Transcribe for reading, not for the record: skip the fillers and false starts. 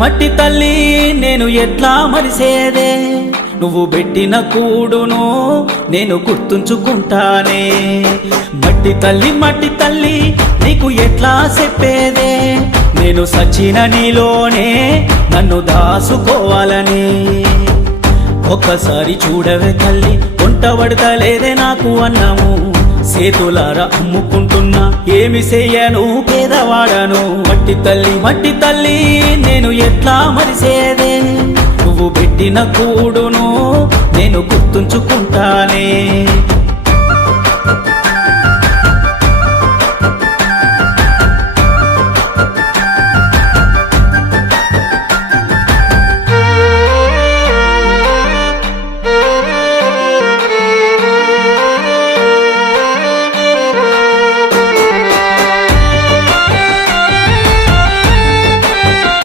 మట్టి తల్లి నేను ఎట్లా మరిసేదే, నువ్వు పెట్టిన కూడును నేను గుర్తుంచుకుంటానే. మట్టి తల్లి నీకు ఎట్లా చెప్పేదే, నేను సచిన నీలోనే నన్ను దాసుకోవాలని. ఒక్కసారి చూడవే తల్లి, వంట పడతలేదే నాకు అన్నము, సేతులారా అమ్ముకుంటున్నా ఏమి చెయ్యను పేదవాడను. మట్టి తల్లి నేను ఎట్లా మరిసేదే, నువ్వు పెట్టిన కూడును నేను గుర్తుంచుకుంటానే.